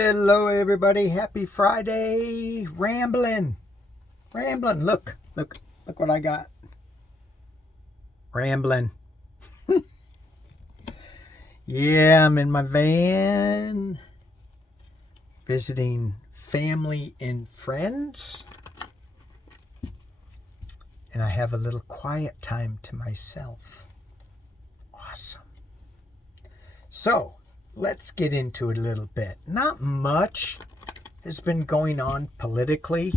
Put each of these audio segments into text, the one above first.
Hello everybody, happy Friday. Rambling. Look what I got. Rambling. Yeah, I'm in my van visiting family and friends. And I have a little quiet time to myself. Awesome. So, let's get into it a little bit. Not much has been going on politically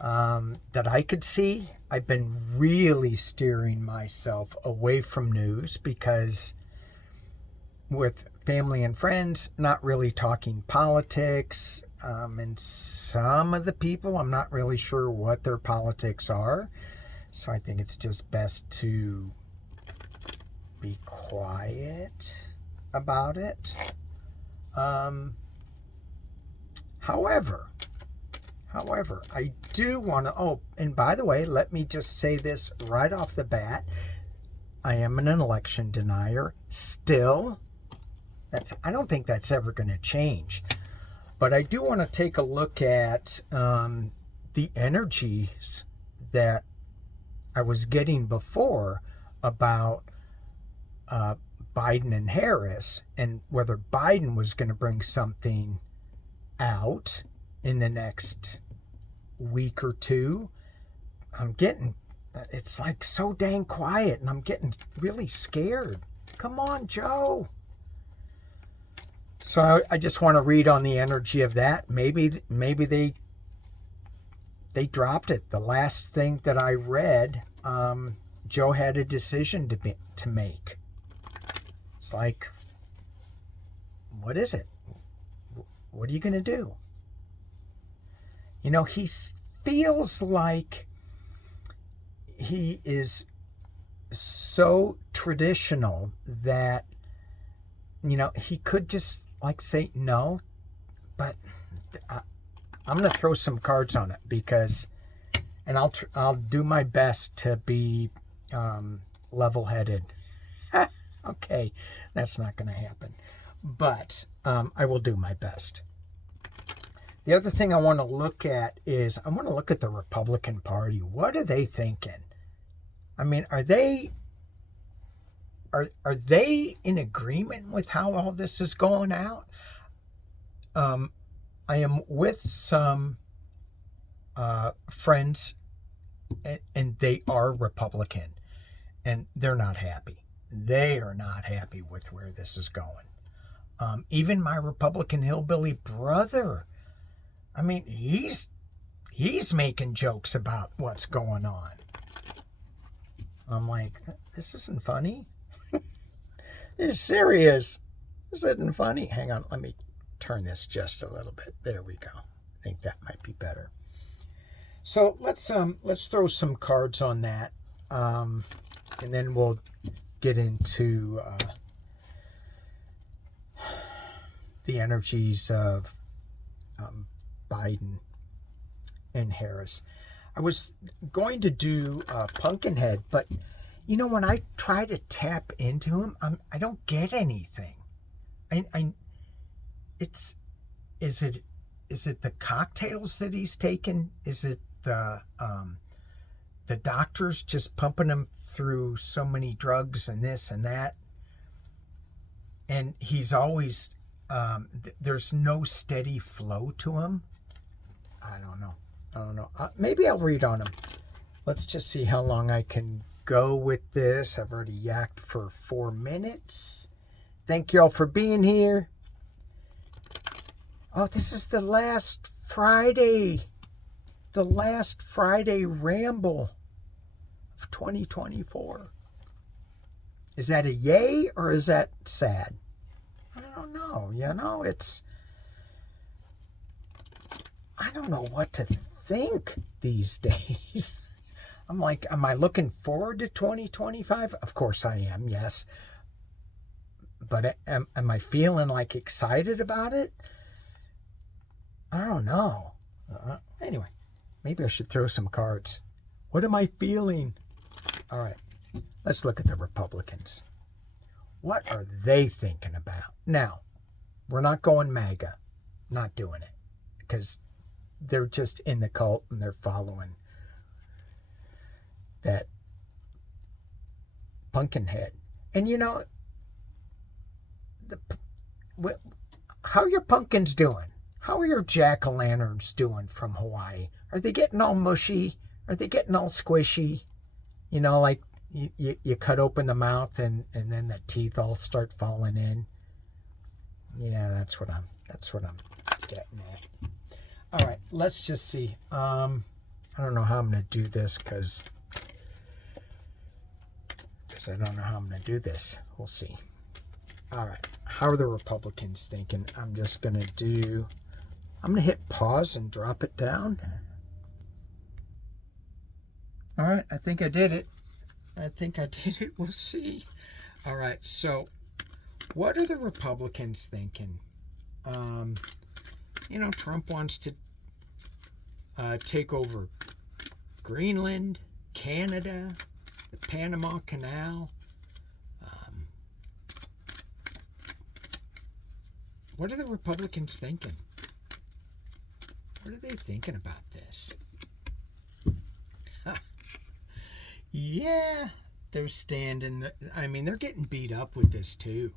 that I could see. I've been really steering myself away from news because with family and friends, not really talking politics. And some of the people, I'm not really sure what their politics are. So I think it's just best to be quiet about it. However, I do want to, and by the way, let me just say this right off the bat. I am an election denier still. I don't think that's ever going to change. But I do want to take a look at the energies that I was getting before about Biden and Harris, and whether Biden was going to bring something out in the next week or two. It's like so dang quiet, and I'm getting really scared. Come on, Joe. So I just want to read on the energy of that. Maybe they dropped it. The last thing that I read, Joe had a decision to make. It's like, what is it? What are you going to do? You know, he feels like he is so traditional that, you know, he could just like say no, but I'm going to throw some cards on it because, and I'll do my best to be level-headed. Okay, that's not going to happen, but I will do my best. The other thing I want to look at is I want to look at the Republican Party. What are they thinking? I mean, are they in agreement with how all this is going out? I am with some friends, and they are Republican, and they're not happy. They are not happy with where this is going. Even my Republican hillbilly brother, I mean, he's making jokes about what's going on. I'm like, this isn't funny. It's serious. This isn't funny. Hang on, let me turn this just a little bit. There we go. I think that might be better. So let's throw some cards on that, and then we'll get into the energies of Biden and Harris. I was going to do Pumpkinhead, but you know, when I try to tap into him, I don't get anything. Is it the cocktails that he's taken? Is it the doctors just pumping him through so many drugs and this and that? And he's always there's no steady flow to him. I don't know. Maybe I'll read on him. Let's just see how long I can go with this. I've already yacked for 4 minutes. Thank you all for being here. Oh, this is the last Friday. The last Friday Ramble of 2024. Is that a yay or is that sad? I don't know. You know, I don't know what to think these days. I'm like, am I looking forward to 2025? Of course I am, yes. But am I feeling like excited about it? I don't know. Anyway, maybe I should throw some cards. What am I feeling? All right, let's look at the Republicans. What are they thinking about? Now, we're not going MAGA. not doing it because they're just in the cult and they're following that Pumpkinhead. And you know, how are your pumpkins doing? How are your jack-o'-lanterns doing from Hawaii? Are they getting all mushy? Are they getting all squishy? You know, like you cut open the mouth and then the teeth all start falling in. Yeah, that's what I'm getting at. All right, let's just see. I don't know how I'm going to do this because I don't know how I'm going to do this. We'll see. All right, how are the Republicans thinking? I'm going to hit pause and drop it down. All right, I think I did it. We'll see. All right, so what are the Republicans thinking? You know, Trump wants to take over Greenland, Canada, the Panama Canal. What are the Republicans thinking? What are they thinking about this? Yeah, they're standing. I mean, they're getting beat up with this too.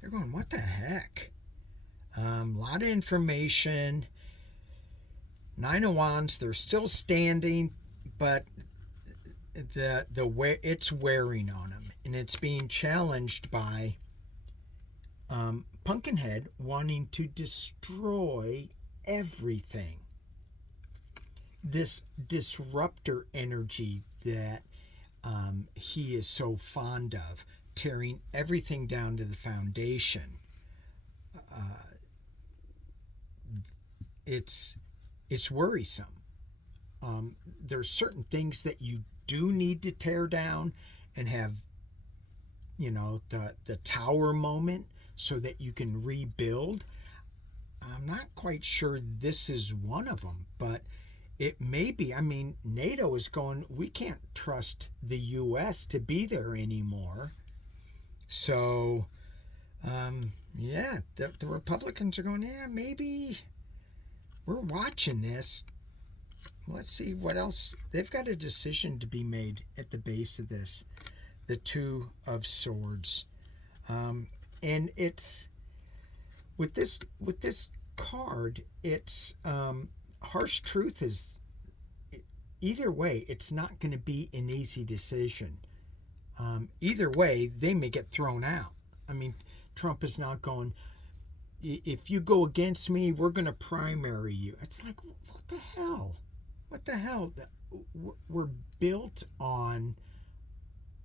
They're going, what the heck? A lot of information. 9 of Wands. They're still standing, but it's wearing on them, and it's being challenged by Pumpkinhead wanting to destroy everything. This disruptor energy that he is so fond of, tearing everything down to the foundation. It's worrisome. There's certain things that you do need to tear down and have, you know, the tower moment so that you can rebuild. I'm not quite sure this is one of them, but it may be. I mean, NATO is going, we can't trust the U.S. to be there anymore. So, yeah, the Republicans are going, yeah, maybe we're watching this. Let's see what else. They've got a decision to be made at the base of this. The Two of Swords. And it's, with this card, it's, harsh truth is, either way, it's not going to be an easy decision. Either way, they may get thrown out. I mean, Trump is not going, if you go against me, we're going to primary you. It's like, what the hell? What the hell? We're built on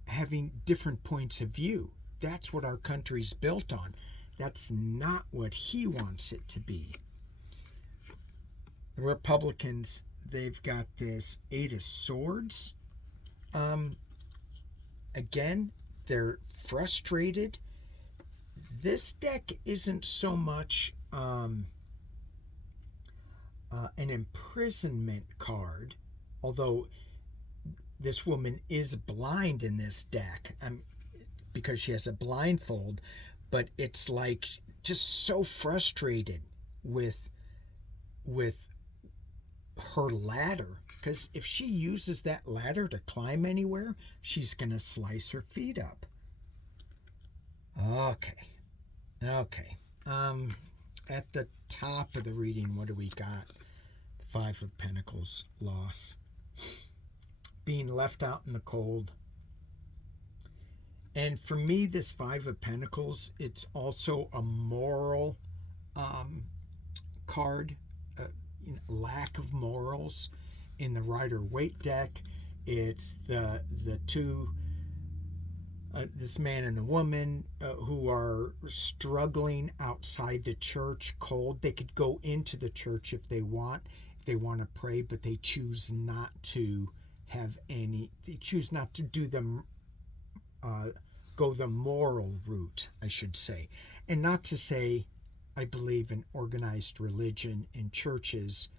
having different points of view. That's what our country's built on. That's not what he wants it to be. The Republicans, they've got this 8 of Swords. Again, they're frustrated. This deck isn't so much an imprisonment card, although this woman is blind in this deck because she has a blindfold, but it's like just so frustrated with her ladder, because if she uses that ladder to climb anywhere, she's gonna slice her feet up. Okay. At the top of the reading, what do we got? 5 of Pentacles, loss, being left out in the cold. And for me, this 5 of Pentacles, it's also a moral card. Lack of morals in the Rider-Waite deck. It's the two, this man and the woman who are struggling outside the church, cold. They could go into the church if they want to pray, but they choose not to have any. They choose not to do them. Go the moral route, I should say, and not to say I believe in organized religion in churches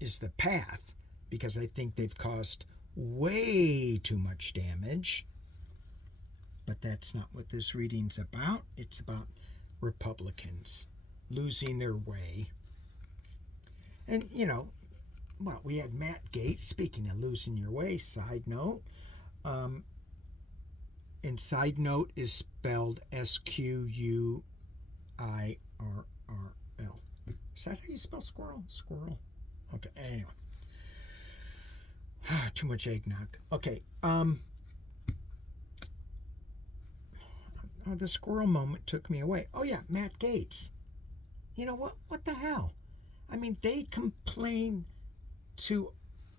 is the path, because I think they've caused way too much damage. But that's not what this reading's about. It's about Republicans losing their way. And, you know, well, we had Matt Gaetz, speaking of losing your way, side note. And side note is spelled SQUIRRL. Is that how you spell squirrel? Squirrel. Okay, anyway. Too much eggnog. Okay, the squirrel moment took me away. Oh yeah, Matt Gaetz. You know what? What the hell? I mean, they complain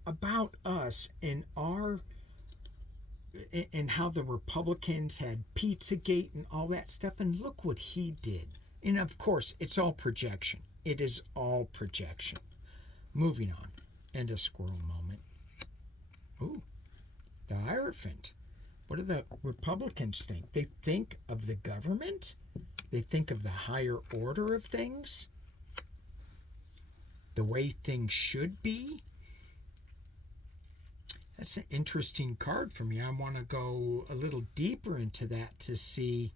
about us and how the Republicans had Pizzagate and all that stuff, and look what he did. And of course, it's all projection. It is all projection. Moving on. And a squirrel moment. Ooh, the Hierophant. What do the Republicans think? They think of the government? They think of the higher order of things? The way things should be? That's an interesting card for me. I want to go a little deeper into that to see,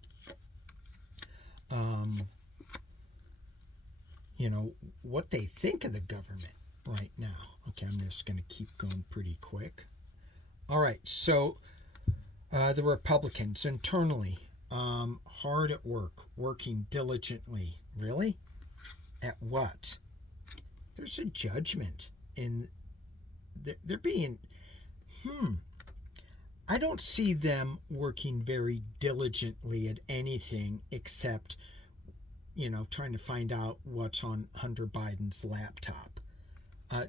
you know, what they think of the government right now. Okay, I'm just going to keep going pretty quick. All right, so the Republicans internally, hard at work, working diligently. Really? At what? There's a judgment in. They're being. I don't see them working very diligently at anything except, you know, trying to find out what's on Hunter Biden's laptop.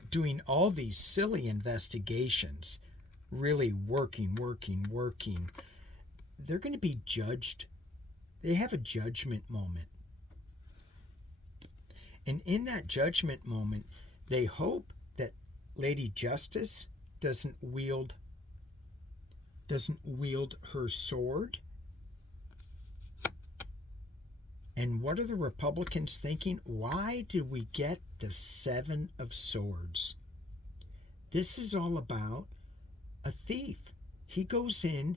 Doing all these silly investigations, really working. They're going to be judged. They have a judgment moment. And in that judgment moment, they hope that Lady Justice doesn't wield her sword. And what are the Republicans thinking? Why did we get the Seven of Swords? This is all about a thief. He goes in,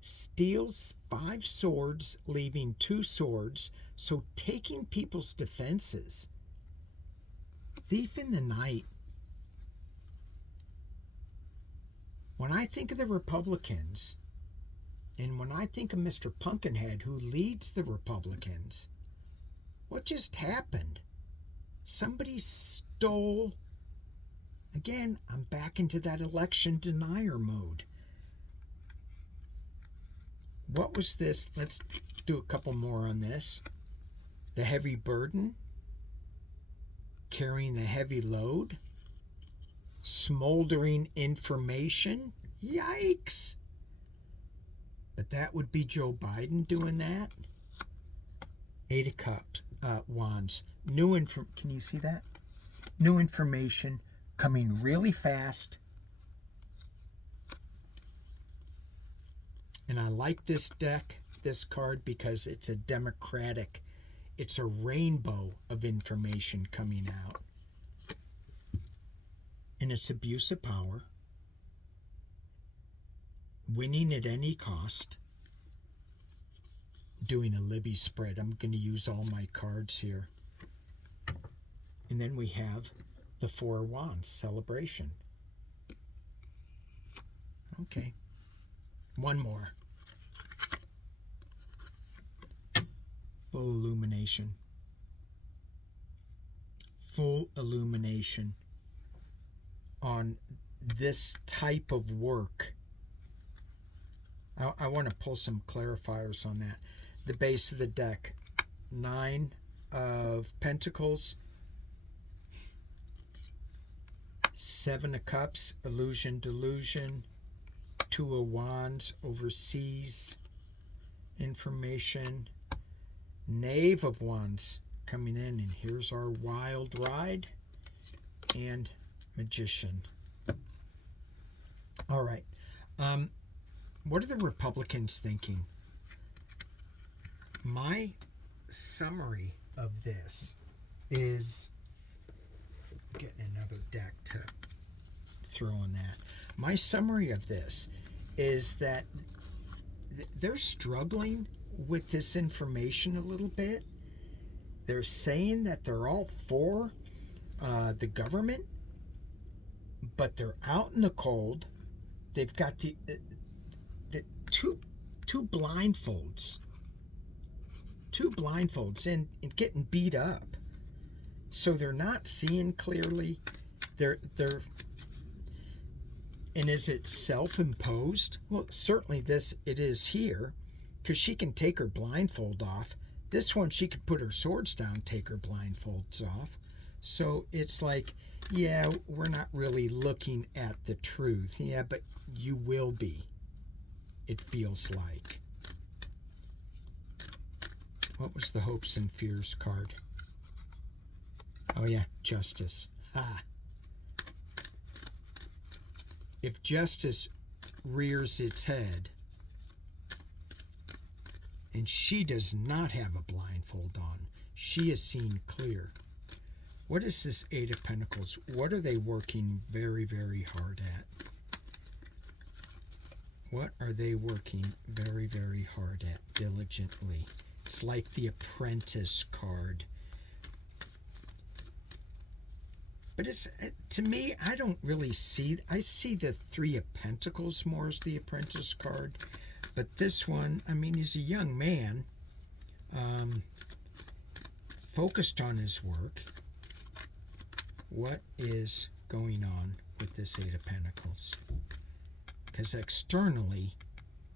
steals 5 swords, leaving 2 swords, so taking people's defenses. Thief in the night. When I think of the Republicans, and when I think of Mr. Pumpkinhead, who leads the Republicans, what just happened? Somebody stole. Again, I'm back into that election denier mode. What was this? Let's do a couple more on this. The heavy burden. Carrying the heavy load. Smoldering information. Yikes. But that would be Joe Biden doing that. 8 of Cups, Wands. Can you see that? New information coming really fast. And I like this deck, this card, because it's a democratic. It's a rainbow of information coming out. And it's abuse of power. Winning at any cost. Doing a Libby spread. I'm going to use all my cards here. And then we have the 4 of Wands, celebration. Okay. One more. Full illumination. Full illumination on this type of work. I want to pull some clarifiers on that. The base of the deck, 9 of Pentacles, 7 of Cups, illusion, delusion, 2 of Wands, overseas information, Knave of Wands coming in, and here's our wild ride, and Magician. All right. What are the Republicans thinking? My summary of this is getting another deck to throw on that. My summary of this is that they're struggling with this information a little bit. They're saying that they're all for the government, but they're out in the cold. They've got the two blindfolds. Two blindfolds and getting beat up. So they're not seeing clearly. They're and is it self-imposed? Well, certainly it is here, because she can take her blindfold off. This one, she could put her swords down, take her blindfolds off. So it's like, yeah, we're not really looking at the truth. Yeah, but you will be. It feels like. What was the hopes and fears card? Oh yeah, justice. If justice rears its head, and she does not have a blindfold on, she is seen clear. What is this Eight of Pentacles? What are they working very, very hard at? What are they working very, very hard at diligently? It's like the Apprentice card. But it's, to me, I don't really see, I see the Three of Pentacles more as the Apprentice card. But this one, I mean, he's a young man, focused on his work. What is going on with this Eight of Pentacles? Because externally,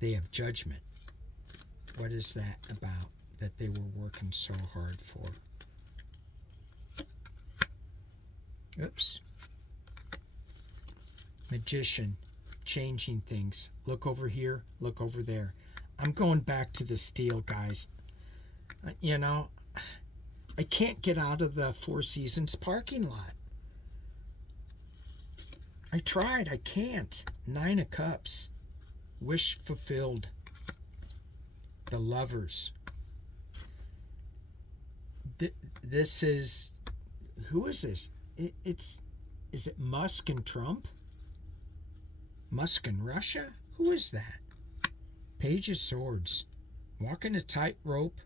they have judgment. What is that about that they were working so hard for? Oops. Magician, changing things. Look over here, look over there. I'm going back to the steel, guys. You know, I can't get out of the Four Seasons parking lot. I tried, I can't. Nine of Cups. Wish fulfilled. The Lovers. This is, who is this? Is it Musk and Trump? Musk and Russia? Who is that? Page of Swords. Walking a tightrope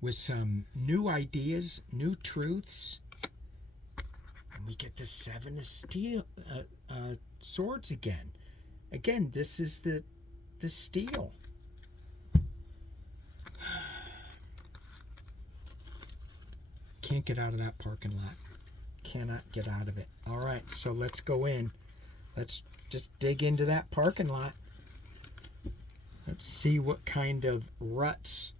with some new ideas, new truths. And we get the Seven of Swords again. Again, this is the steel. Can't get out of that parking lot. Cannot get out of it. All right, so let's go in. Let's just dig into that parking lot. Let's see what kind of ruts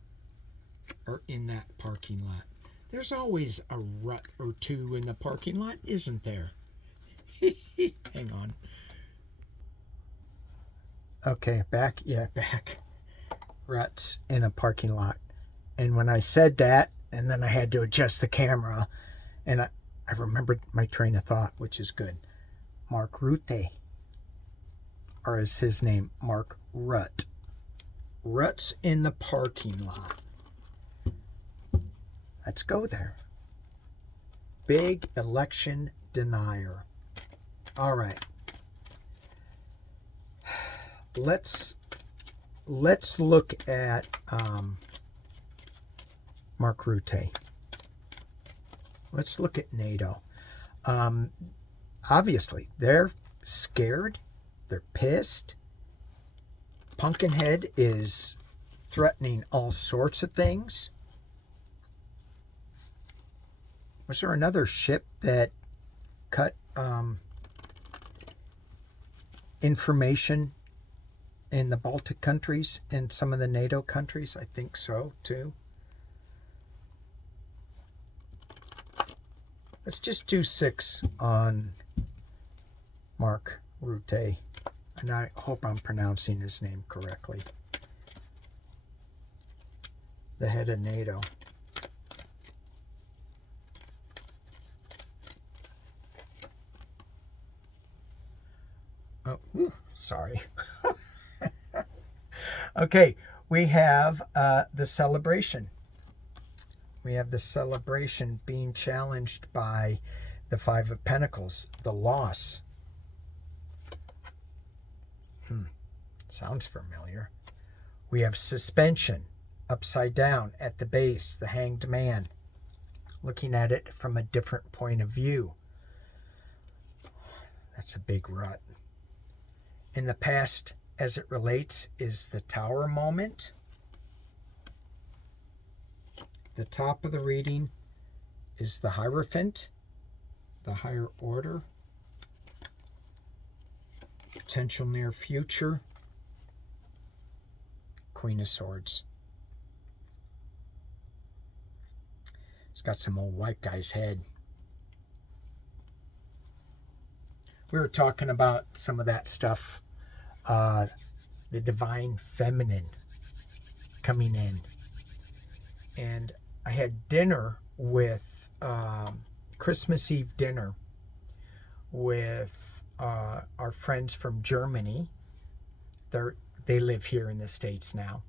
are in that parking lot. There's always a rut or two in the parking lot, isn't there? Hang on. Okay, back. Ruts in a parking lot. And when I said that, and then I had to adjust the camera, and I remembered my train of thought, which is good. Mark Rutte, or is his name Mark Rutt? Ruts in the parking lot. Let's go there. Big election denier. All right. Let's look at Mark Rutte. Let's look at NATO. Obviously, they're scared. They're pissed. Pumpkinhead is threatening all sorts of things. Was there another ship that cut information in the Baltic countries and some of the NATO countries? I think so, too. Let's just do 6 on Mark Rutte. And I hope I'm pronouncing his name correctly. The head of NATO. Oh, sorry. Okay, we have the celebration. We have the celebration being challenged by the Five of Pentacles, the loss. Sounds familiar. We have suspension, upside down, at the base, the Hanged Man. looking at it from a different point of view. That's a big rut. In the past, as it relates, is the Tower moment. The top of the reading is the Hierophant, the higher order. Potential near future, Queen of Swords. It's got some old white guy's head. We were talking about some of that stuff, the divine feminine coming in. And I had dinner with, Christmas Eve dinner with our friends from Germany. They live here in the States now.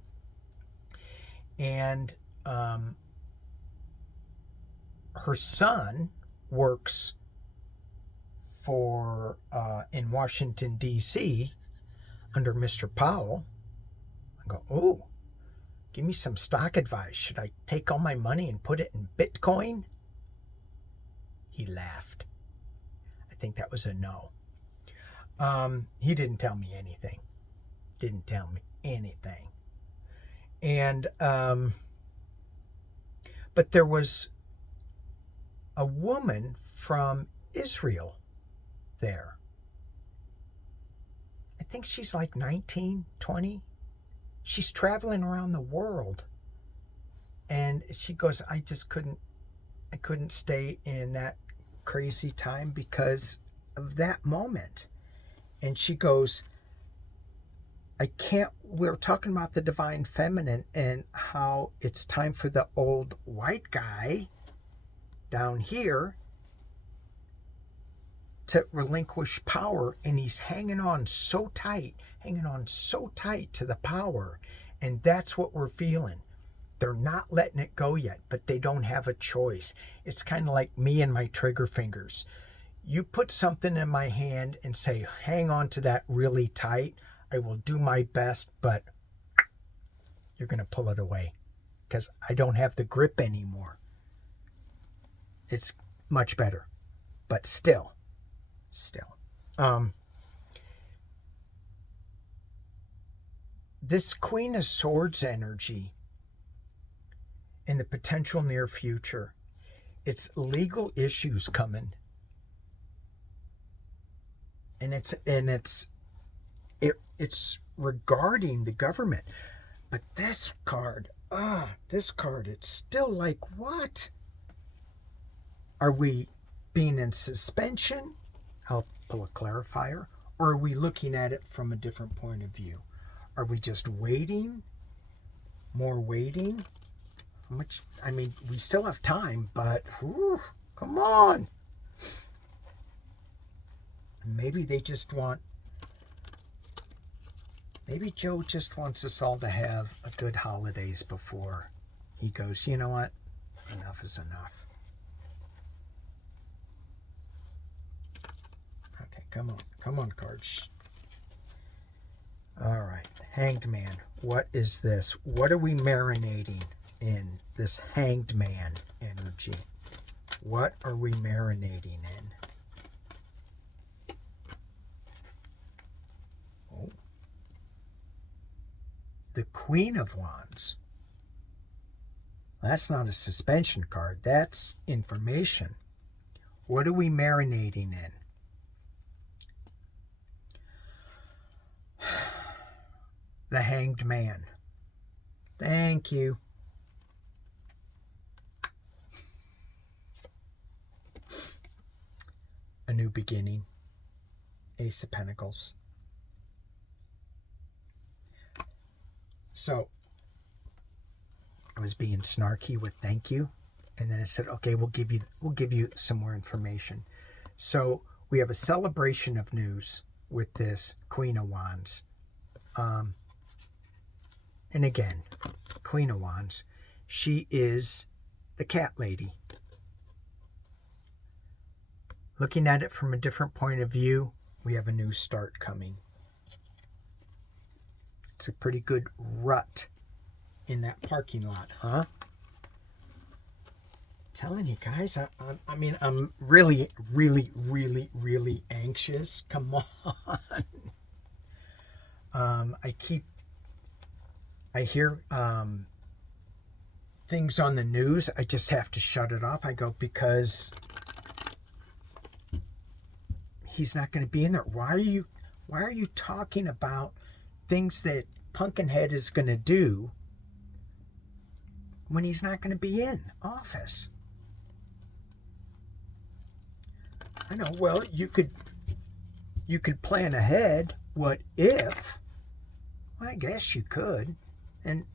And her son works for in Washington, D.C. under Mr. Powell. I go, oh, give me some stock advice. Should I take all my money and put it in Bitcoin? He laughed. I think that was a no. He didn't tell me anything. Didn't tell me anything. And, but there was a woman from Israel there. I think she's like 19, 20. She's traveling around the world. And she goes, I couldn't stay in that crazy time because of that moment. And she goes, we're talking about the divine feminine and how it's time for the old white guy down here to relinquish power, and he's hanging on so tight to the power. And that's what we're feeling. They're not letting it go yet, but they don't have a choice. It's kind of like me and my trigger fingers. You put something in my hand and say, hang on to that really tight. I will do my best, but you're going to pull it away because I don't have the grip anymore. It's much better, but still. This Queen of Swords energy in the potential near future, it's legal issues coming. And it's regarding the government. But this card, it's still like, what? Are we being in suspension? I'll pull a clarifier. Or are we looking at it from a different point of view? Are we just waiting? More waiting? How much? I mean, we still have time, but come on. Maybe they just want, maybe Joe just wants us all to have a good holidays before he goes, you know what? Enough is enough. Okay, come on, cards. All right, Hanged Man. What is this? What are we marinating in this Hanged Man energy? What are we marinating in? Oh. The Queen of Wands. That's not a suspension card. That's information. What are we marinating in? The Hanged Man. Thank you. A new beginning. Ace of Pentacles. So, I was being snarky with thank you, and then I said, okay, we'll give you some more information. So, we have a celebration of news with this Queen of Wands. And again, Queen of Wands, she is the cat lady. Looking at it from a different point of view, we have a new start coming. It's a pretty good rut in that parking lot, huh? telling you guys, I mean, I'm really, really, really, really anxious. Come on. I hear things on the news. I just have to shut it off. I go, because he's not going to be in there. Why are you talking about things that Pumpkinhead is going to do when he's not going to be in office? I know, well, you could plan ahead. What if? Well, I guess you could. And,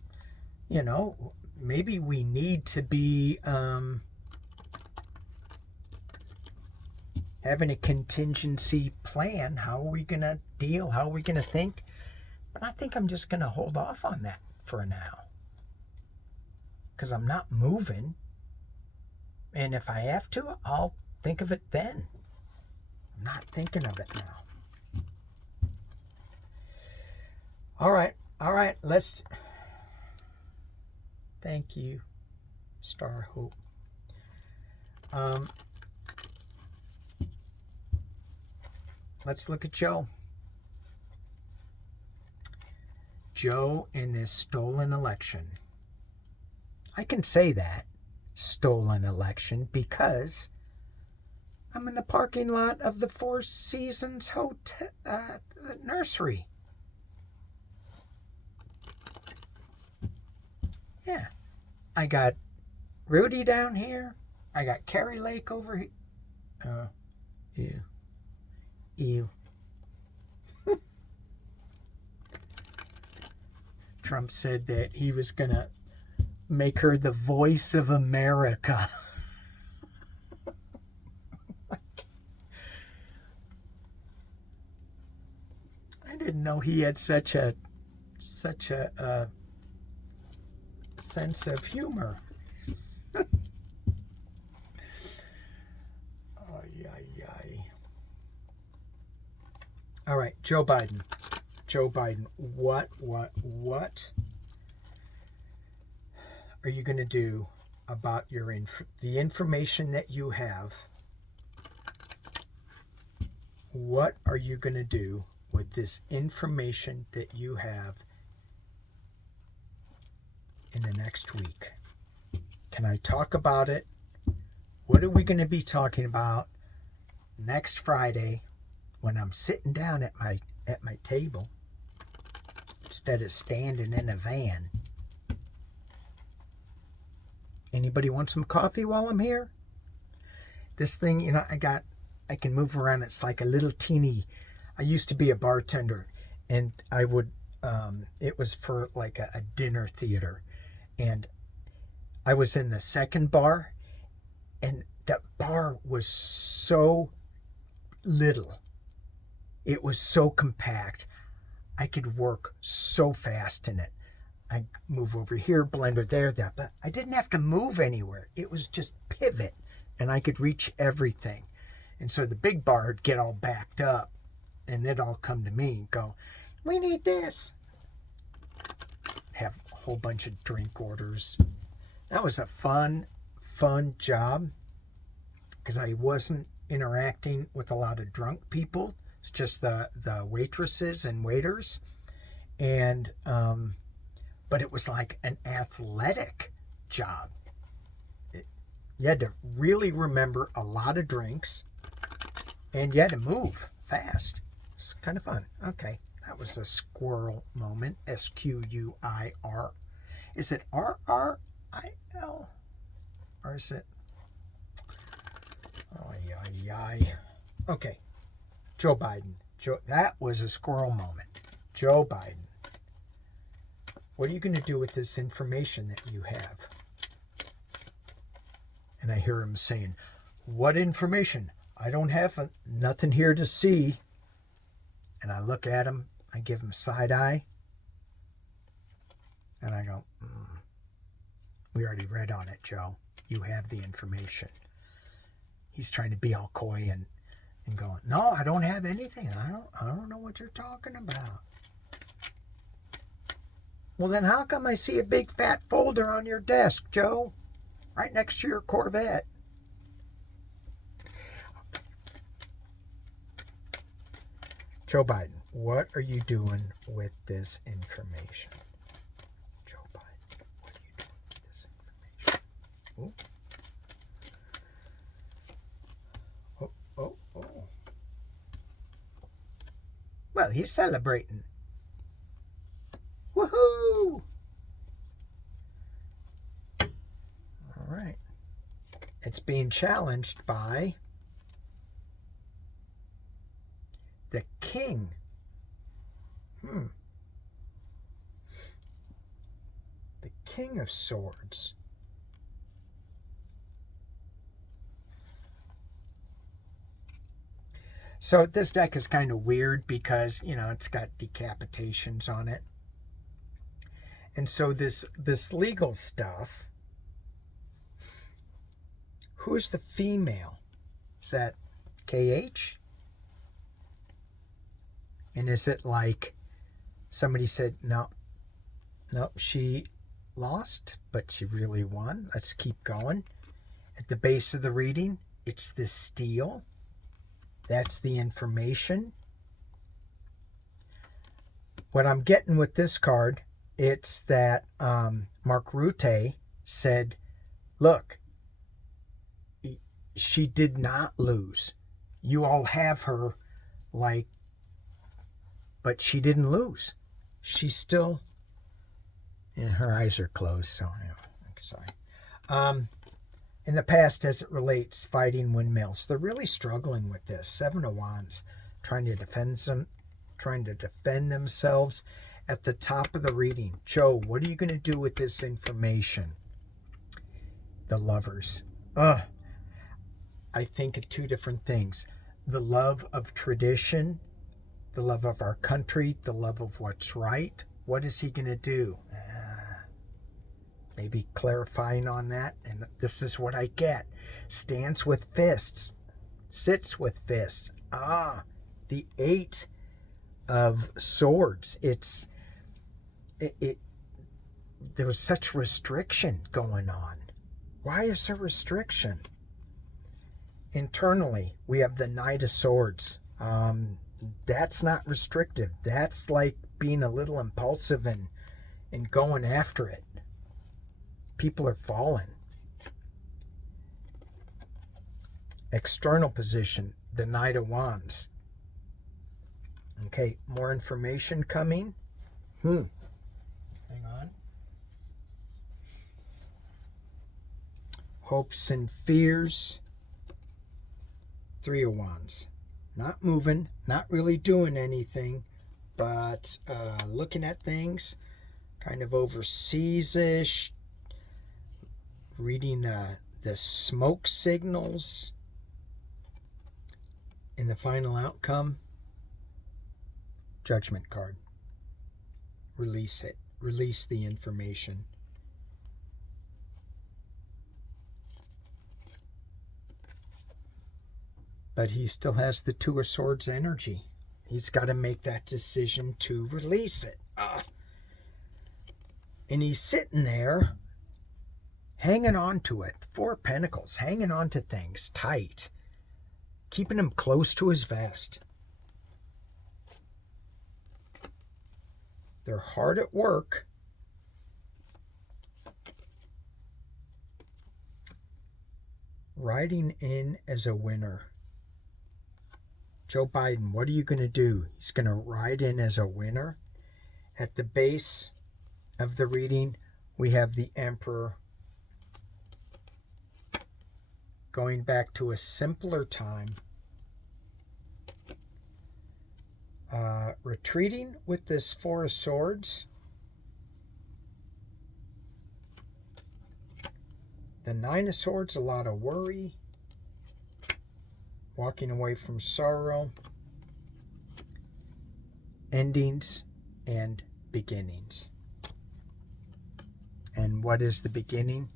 you know, maybe we need to be having a contingency plan. How are we going to deal? How are we going to think? But I think I'm just going to hold off on that for now. Because I'm not moving. And if I have to, I'll think of it then. I'm not thinking of it now. All right, let's... Thank you, Star Hope. Let's look at Joe. Joe in this stolen election. I can say that, stolen election, because I'm in the parking lot of the Four Seasons Hotel nursery. Yeah. I got Rudy down here. I got Carrie Lake over here. Ew. Trump said that he was going to make her the voice of America. I didn't know he had such a sense of humor. All right, Joe Biden. What are you going to do about the information that you have? What are you going to do with this information that you have in the next week? Can I talk about it? What are we going to be talking about next Friday when I'm sitting down at my table instead of standing in a van? Anybody want some coffee while I'm here? This thing, you know, I can move around. It's like a little teeny. I used to be a bartender, and I would it was for like a dinner theater, and I was in the second bar, and that bar was so little. It was so compact. I could work so fast in it. I move over here, blender there, that, but I didn't have to move anywhere. It was just pivot, and I could reach everything. And so the big bar would get all backed up, and they'd all come to me and go, "We need this." Have a whole bunch of drink orders. That was a fun job, because I wasn't interacting with a lot of drunk people. It's just the waitresses and waiters. And but it was like an athletic job. You had to really remember a lot of drinks, and you had to move fast. It's kind of fun. Okay, that was a squirrel moment. SQUIR. Is it RRIL? Or is it? Oh, yeah. Okay. Joe Biden. That was a squirrel moment. Joe Biden. What are you going to do with this information that you have? And I hear him saying, "What information? I don't have nothing here to see." And I look at him. I give him side eye. And I go, "We already read on it, Joe. You have the information." He's trying to be all coy and going, "No, I don't have anything. I don't know what you're talking about." Well, then how come I see a big fat folder on your desk, Joe? right next to your Corvette. Joe Biden, what are you doing with this information? Joe Biden, what are you doing with this information? Ooh. Oh. Well, he's celebrating. Woohoo! All right. It's being challenged by the King. The King of Swords. So this deck is kind of weird because, you know, it's got decapitations on it. And so this legal stuff, who's the female? Is that KH? And is it like somebody said, no, she lost, but she really won. Let's keep going. At the base of the reading, it's the steel. That's the information. What I'm getting with this card, it's that Mark Rutte said, look, she did not lose. You all have her, like, but she didn't lose. She's still, her eyes are closed, so I'm sorry. In the past, as it relates, fighting windmills, they're really struggling with this. 7 of Wands, trying to defend themselves. At the top of the reading, Joe, what are you going to do with this information? The Lovers. I think of two different things. The love of tradition, the love of our country, the love of what's right. What is he going to do? Maybe clarifying on that. And this is what I get. Stands with fists. Sits with fists. The 8 of Swords. There was such restriction going on. Why is there restriction? Internally, we have the Knight of Swords. That's not restrictive. That's like being a little impulsive and going after it. People are falling. External position, the Knight of Wands. Okay, more information coming. Hang on. Hopes and fears. 3 of Wands. Not moving, not really doing anything, but looking at things kind of overseas-ish. Reading the smoke signals. In the final outcome, Judgment card. Release it. Release the information. But he still has the 2 of Swords energy. He's got to make that decision to release it. And he's sitting there hanging on to it. 4 of Pentacles, hanging on to things tight, keeping him close to his vest. They're hard at work. Riding in as a winner. Joe Biden, what are you going to do? He's going to ride in as a winner. At the base of the reading, we have the Emperor. Going back to a simpler time. Retreating with this 4 of Swords. The 9 of Swords, a lot of worry. Walking away from sorrow. Endings and beginnings. And what is the beginning?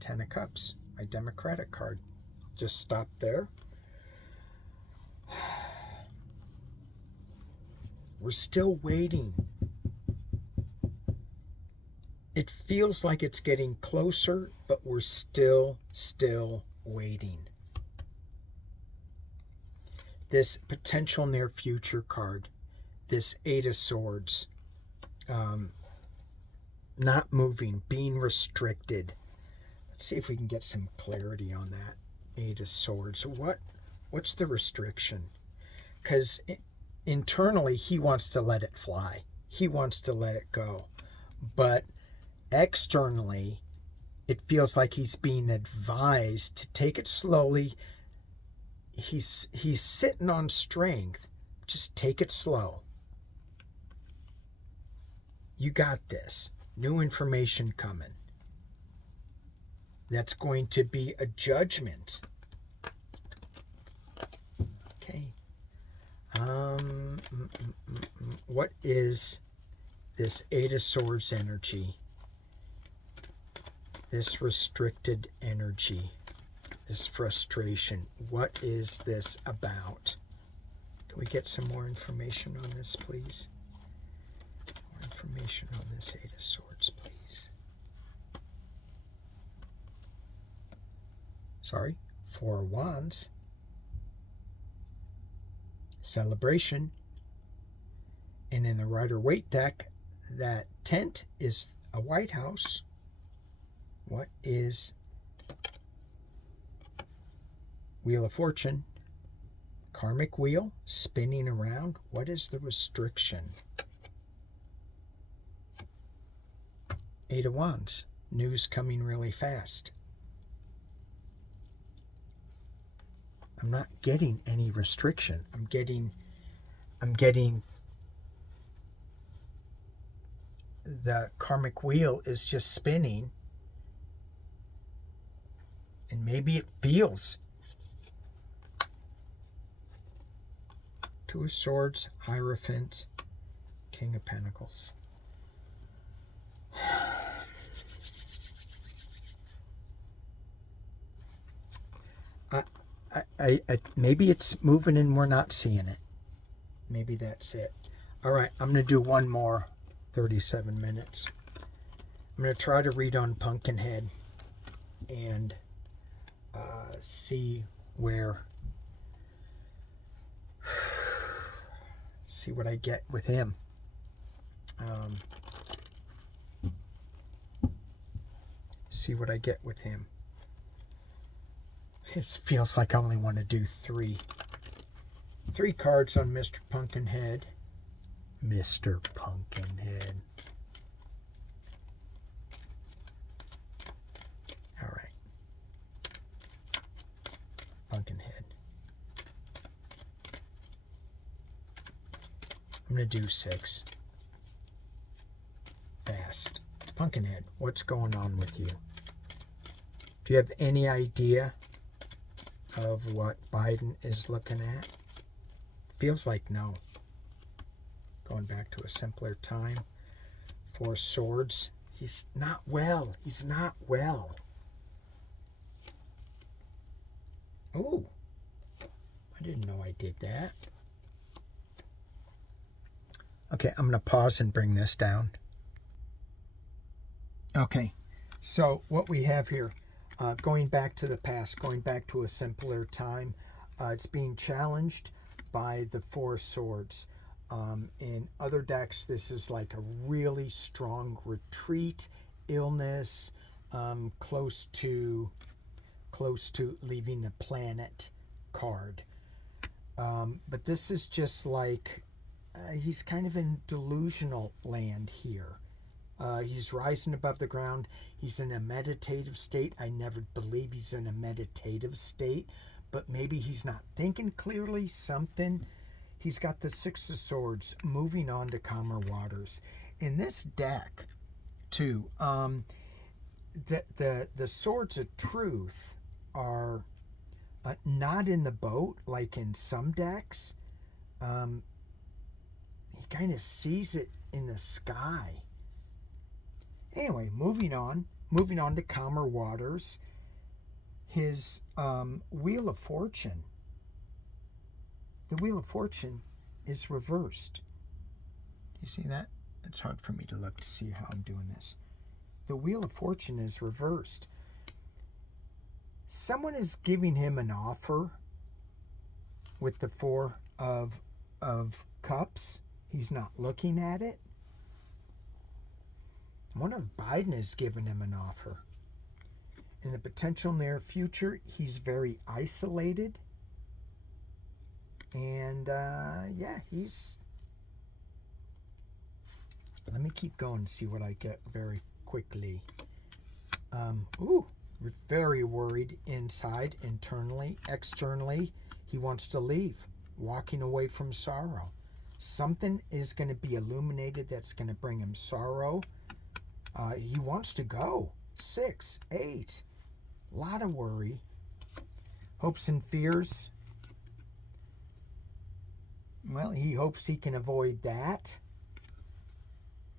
10 of Cups. My Democratic card. Just stop there. We're still waiting. it feels like it's getting closer, but we're still waiting. This potential near future card, this Eight of Swords, not moving, being restricted. Let's see if we can get some clarity on that. Eight of Swords. What's the restriction? Because internally, he wants to let it fly. He wants to let it go. But externally, it feels like he's being advised to take it slowly. He's sitting on strength. Just take it slow. You got this. New information coming. That's going to be a judgment. Okay. What is this Eight of Swords energy? This restricted energy. This frustration. What is this about? Can we get some more information on this, please? More information on this Eight of Swords, please. Sorry, Four of Wands. Celebration. And in the Rider-Waite deck, that tent is a White House. What is Wheel of Fortune? Karmic wheel spinning around. What is the restriction? Eight of Wands. News coming really fast. I'm not getting any restriction. I'm getting the karmic wheel is just spinning. And maybe it feels. Two of Swords, Hierophant, King of Pentacles. Maybe it's moving and we're not seeing it. Maybe that's it. All right, I'm going to do one more. 37 minutes. I'm going to try to read on Pumpkinhead and see what I get with him. See what I get with him. It feels like I only want to do three cards on Mr. Pumpkinhead. Mr. Pumpkinhead. All right. Pumpkinhead. I'm going to do 6. Fast. Pumpkinhead, what's going on with you? Do you have any idea of what Biden is looking at? Feels like no. Going back to a simpler time. 4 Swords. He's not well. He's not well. Oh. I didn't know I did that. Okay, I'm going to pause and bring this down. Okay, so what we have here, going back to the past, going back to a simpler time, it's being challenged by the 4 Swords. In other decks, this is like a really strong retreat, illness, close to leaving the planet card. But this is just like, he's kind of in delusional land here. He's rising above the ground. He's in a meditative state. I never believe he's in a meditative state, but maybe he's not thinking clearly, something. He's got the 6 of Swords moving on to calmer waters. In this deck, too, the Swords of Truth are not in the boat like in some decks. He kind of sees it in the sky. Anyway, moving on to calmer waters. His Wheel of Fortune. The Wheel of Fortune is reversed. Do you see that? It's hard for me to look to see how I'm doing this. the Wheel of Fortune is reversed. Someone is giving him an offer with the Four of Cups. He's not looking at it. I wonder if Biden is giving him an offer. In the potential near future, he's very isolated. And, yeah, he's... Let me keep going and see what I get very quickly. Very worried inside, internally, externally. He wants to leave, walking away from sorrow. Something is going to be illuminated that's going to bring him sorrow. He wants to go. 6, 8. A lot of worry. Hopes and fears. Well, he hopes he can avoid that.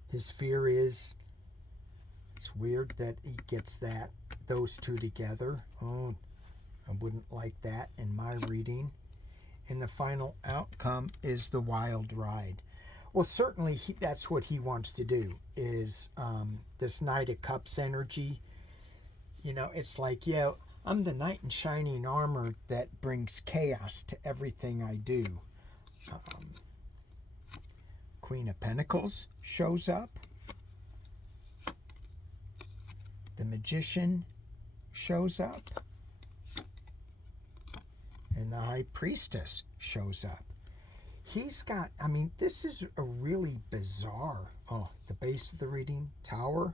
His fear is, it's weird that he gets those two together. Oh, I wouldn't like that in my reading. And the final outcome is the wild ride. Well, certainly that's what he wants to do, is this Knight of Cups energy. You know, it's like, yeah, I'm the knight in shining armor that brings chaos to everything I do. Queen of Pentacles shows up. The Magician shows up. And the High Priestess shows up. He's got, I mean, this is a really bizarre, the base of the reading, Tower,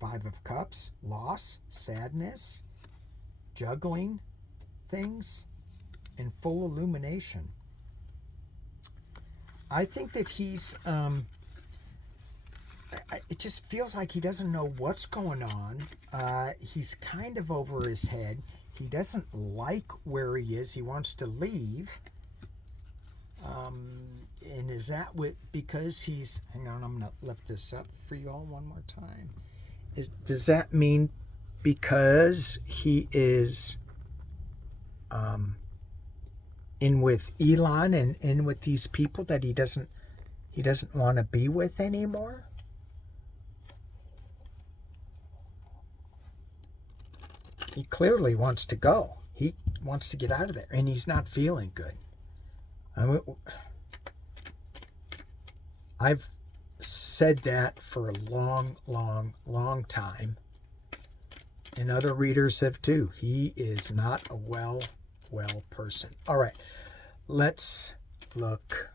5 of Cups, loss, sadness, juggling things, and full illumination. I think that he's, it just feels like he doesn't know what's going on. He's kind of over his head. He doesn't like where he is. He wants to leave. And is that because he's... Hang on, I'm going to lift this up for you all one more time. Does that mean because he is in with Elon and in with these people that he doesn't want to be with anymore? He clearly wants to go. He wants to get out of there, and he's not feeling good. I've said that for a long, long, long time, and other readers have too. He is not a well person. All right, let's look.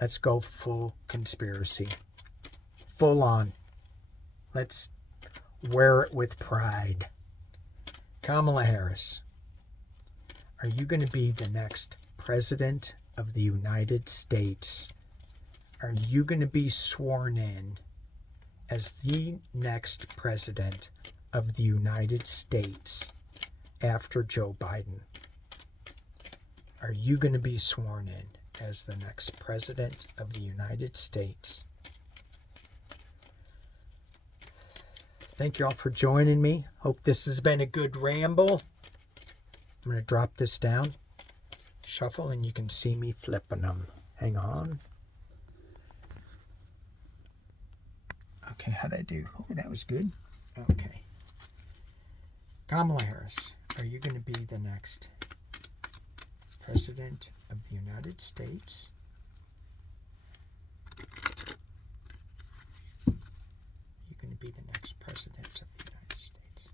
Let's go full conspiracy. Full on. Let's wear it with pride. Kamala Harris, are you going to be the next president of the United States? Are you going to be sworn in as the next president of the United States after Joe Biden? Are you going to be sworn in as the next president of the United States? Thank you all for joining me. Hope this has been a good ramble. I'm going to drop this down, shuffle, and you can see me flipping them. Hang on. Okay, how'd I do? Oh, that was good. Okay. Kamala Harris, are you going to be the next president of the United States? You're going to be the next president of the United States.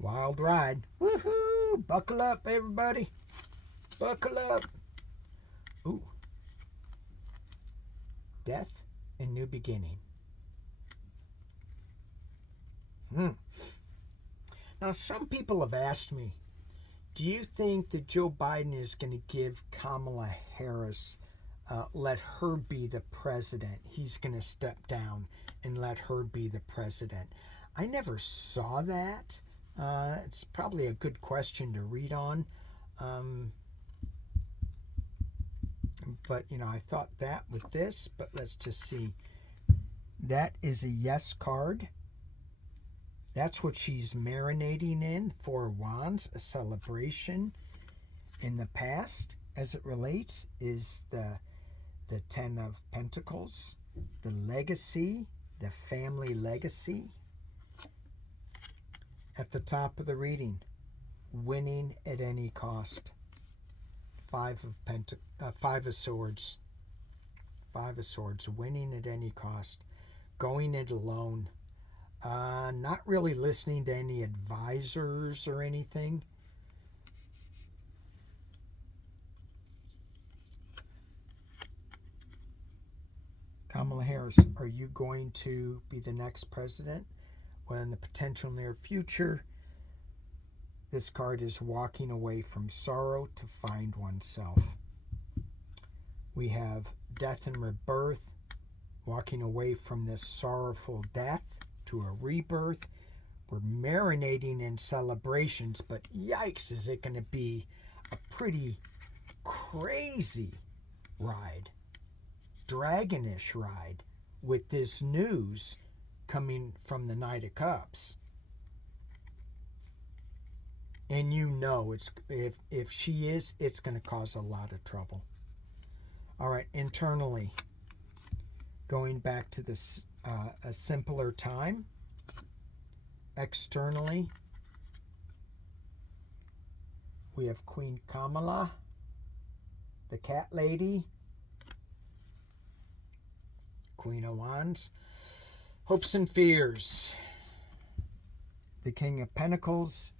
Wild ride. Woohoo! Buckle up, everybody. Buckle up. Ooh. Death and new beginning. Now, some people have asked me, do you think that Joe Biden is going to give Kamala Harris, let her be the president? He's going to step down and let her be the president. I never saw that. It's probably a good question to read on. But, you know, I thought that with this, but let's just see. That is a yes card. That's what she's marinating in. 4 Wands, a celebration in the past. as it relates is the Ten of Pentacles, the legacy, the family legacy. At the top of the reading, winning at any cost. Five of Swords. Five of Swords, winning at any cost. Going it alone. Not really listening to any advisors or anything. Kamala Harris, are you going to be the next president? Well, in the potential near future, this card is walking away from sorrow to find oneself. We have death and rebirth, walking away from this sorrowful death to a rebirth. We're marinating in celebrations, but yikes, is it going to be a pretty crazy ride, dragonish ride, with this news coming from the Knight of Cups. And you know, it's if she is, it's going to cause a lot of trouble. All right, internally, going back to this a simpler time. Externally, we have Queen Kamala, the cat lady, Queen of Wands, hopes and fears. The King of Pentacles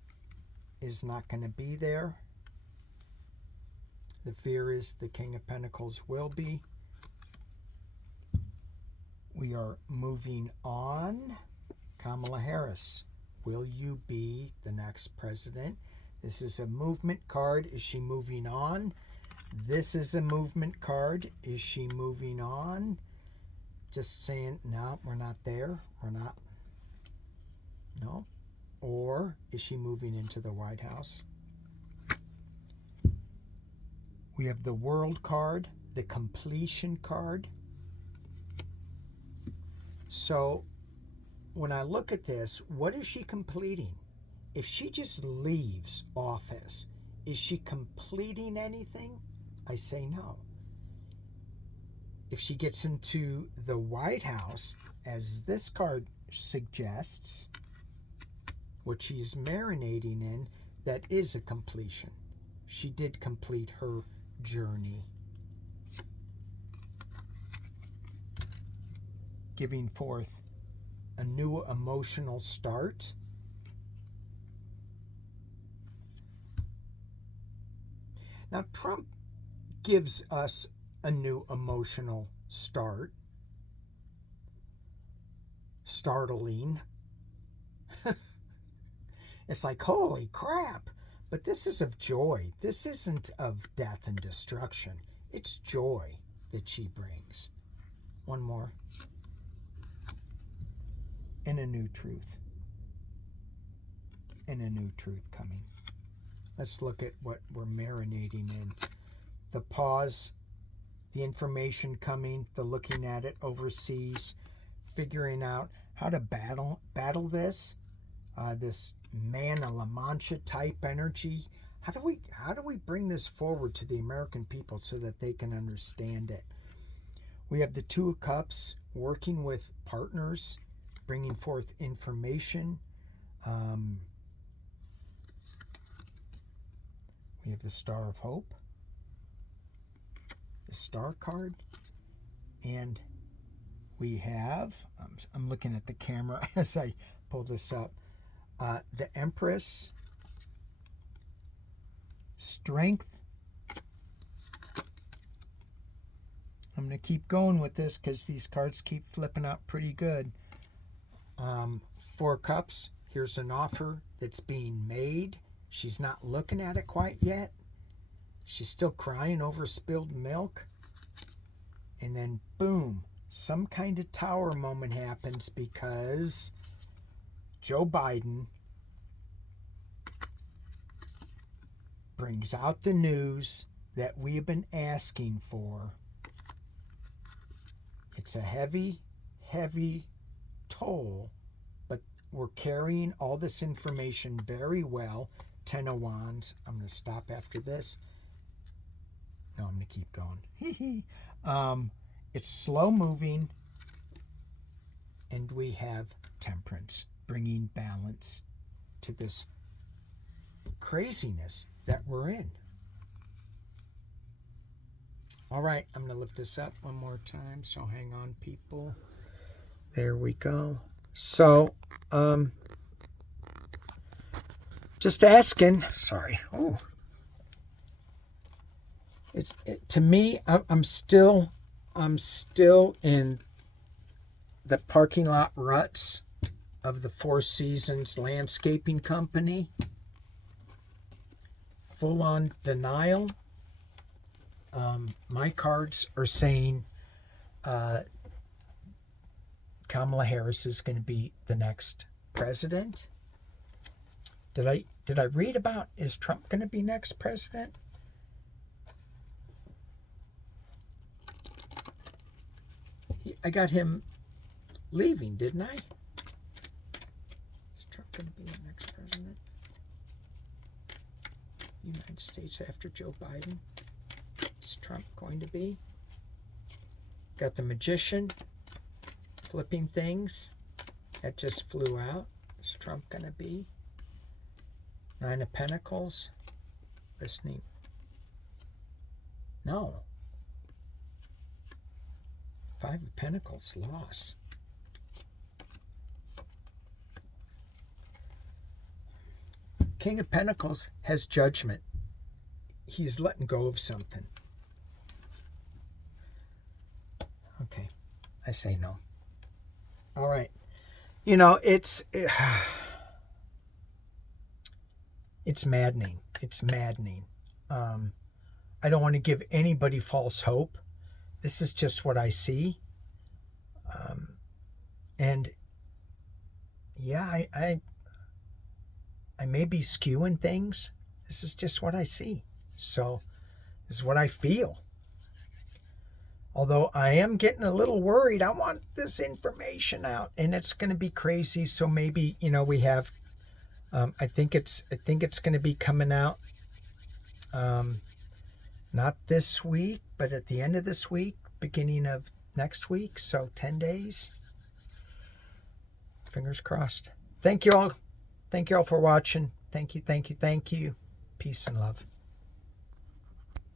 is not going to be there. The fear is the King of Pentacles will be. We are moving on. Kamala Harris, will you be the next president? This is a movement card. Is she moving on? This is a movement card. Is she moving on? Just saying, no, we're not there. We're not. No. Or is she moving into the White House? We have the World card, the completion card. So when I look at this, what is she completing? If she just leaves office, is she completing anything? I say no. If she gets into the White House, as this card suggests, what she is marinating in, that is a completion. She did complete her journey. Giving forth a new emotional start. Now, Trump gives us a new emotional start. Startling. It's like, holy crap. But this is of joy. This isn't of death and destruction. It's joy that she brings. One more. And a new truth. And a new truth coming. Let's look at what we're marinating in. The pause, the information coming, the looking at it overseas, figuring out how to battle this. This Man of La Mancha type energy. How do we bring this forward to the American people so that they can understand it? We have the Two of Cups, working with partners, bringing forth information. We have the Star of Hope, the Star card, and we have, I'm looking at the camera as I pull this up, the Empress, Strength. I'm going to keep going with this because these cards keep flipping up pretty good. Four of Cups, here's an offer that's being made. She's not looking at it quite yet. She's still crying over spilled milk. And then, boom, some kind of tower moment happens because Joe Biden brings out the news that we have been asking for. It's a heavy, heavy toll, but we're carrying all this information very well. Ten of Wands. I'm going to stop after this. No, I'm going to keep going. It's slow moving. And we have Temperance, bringing balance to this craziness that we're in. All right, I'm going to lift this up one more time. So hang on, people. There we go. So, just asking. Sorry. Oh, to me. I'm still in the parking lot ruts of the Four Seasons Landscaping Company. Full on denial. My cards are saying Kamala Harris is going to be the next president. Did I read about, is Trump going to be next president? I got him leaving, didn't I? Is Trump going to be the next president? United States after Joe Biden? Is Trump going to be? Got the Magician flipping things. That just flew out. Is Trump going to be? Nine of Pentacles. Listening. No. Five of Pentacles. Loss. King of Pentacles has judgment. He's letting go of something. Okay. I say no. All right. You know, it's maddening. It's maddening. I don't want to give anybody false hope. This is just what I see. And yeah, I may be skewing things. This is just what I see. So this is what I feel. Although I am getting a little worried. I want this information out, and it's going to be crazy. So maybe, you know, we have, I think it's going to be coming out, not this week, but at the end of this week, beginning of next week. So 10 days. Fingers crossed. Thank you all. Thank you all for watching. Thank you. Peace and love.